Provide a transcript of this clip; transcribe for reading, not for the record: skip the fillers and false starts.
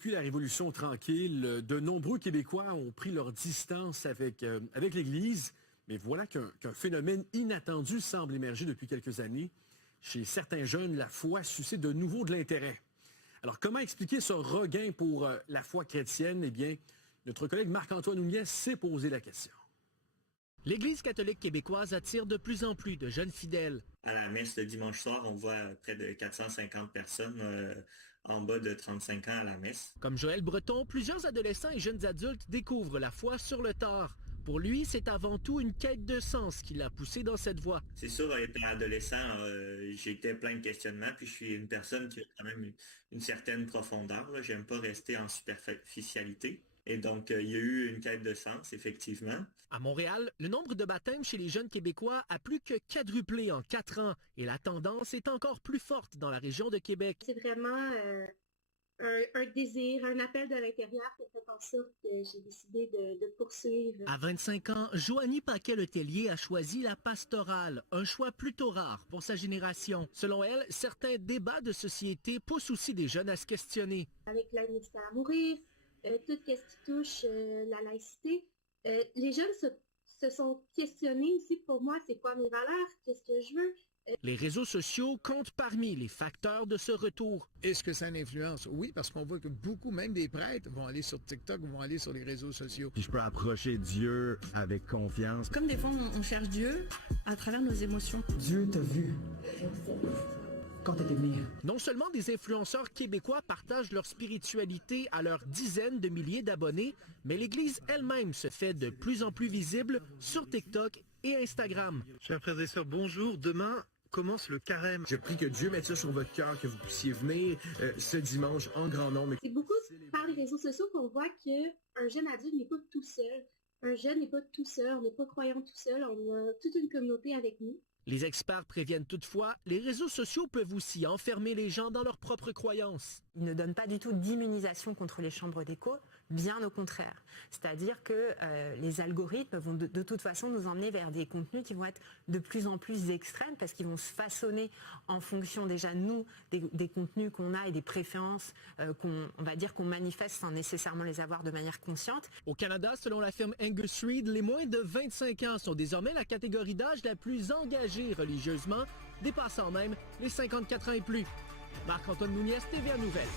Depuis la Révolution tranquille, de nombreux Québécois ont pris leur distance avec l'Église, mais voilà qu'un phénomène inattendu semble émerger depuis quelques années. Chez certains jeunes, la foi suscite de nouveau de l'intérêt. Alors, comment expliquer ce regain pour la foi chrétienne? Eh bien, notre collègue Marc-Antoine Ouniès s'est posé la question. L'Église catholique québécoise attire de plus en plus de jeunes fidèles. À la messe le dimanche soir, on voit près de 450 personnes en bas de 35 ans à la messe. Comme Joël Breton, plusieurs adolescents et jeunes adultes découvrent la foi sur le tard. Pour lui, c'est avant tout une quête de sens qui l'a poussé dans cette voie. C'est sûr, étant adolescent, j'étais plein de questionnements, puis je suis une personne qui a quand même une certaine profondeur. Là. J'aime pas rester en superficialité. Et donc, il y a eu une quête de sens, effectivement. À Montréal, le nombre de baptêmes chez les jeunes Québécois a plus que quadruplé en 4 ans et la tendance est encore plus forte dans la région de Québec. C'est vraiment un désir, un appel de l'intérieur qui a fait en sorte que j'ai décidé de poursuivre. À 25 ans, Joanie Paquet-Letellier a choisi la pastorale, un choix plutôt rare pour sa génération. Selon elle, certains débats de société poussent aussi des jeunes à se questionner. Avec l'aide médicale à mourir, tout ce qui touche la laïcité, les jeunes se sont questionnés aussi pour moi, c'est quoi mes valeurs, qu'est-ce que je veux. Les réseaux sociaux comptent parmi les facteurs de ce retour. Est-ce que ça a une influence? Oui, parce qu'on voit que beaucoup, même des prêtres, vont aller sur TikTok, vont aller sur les réseaux sociaux. Puis je peux approcher Dieu avec confiance. Comme des fois, on cherche Dieu à travers nos émotions. Dieu t'a vu quand t'étais né. Non seulement des influenceurs québécois partagent leur spiritualité à leurs dizaines de milliers d'abonnés, mais l'Église elle-même se fait de plus en plus visible sur TikTok et Instagram. Chers frères et sœurs, bonjour. Demain commence le carême. Je prie que Dieu mette ça sur votre cœur, que vous puissiez venir ce dimanche en grand nombre. C'est beaucoup par les réseaux sociaux qu'on voit qu'un jeune adulte n'est pas tout seul. Un jeune n'est pas tout seul, on n'est pas croyant tout seul, on a toute une communauté avec nous. Les experts préviennent toutefois, les réseaux sociaux peuvent aussi enfermer les gens dans leurs propres croyances. Ils ne donnent pas du tout d'immunisation contre les chambres d'écho, bien au contraire. C'est-à-dire que les algorithmes vont de toute façon nous emmener vers des contenus qui vont être de plus en plus extrêmes parce qu'ils vont se façonner en fonction déjà, nous, des contenus qu'on a et des préférences qu'on manifeste sans nécessairement les avoir de manière consciente. Au Canada, selon la firme Angus Reid, les moins de 25 ans sont désormais la catégorie d'âge la plus engagée religieusement, dépassant même les 54 ans et plus. Marc-Antoine Ouniès, TVA Nouvelles.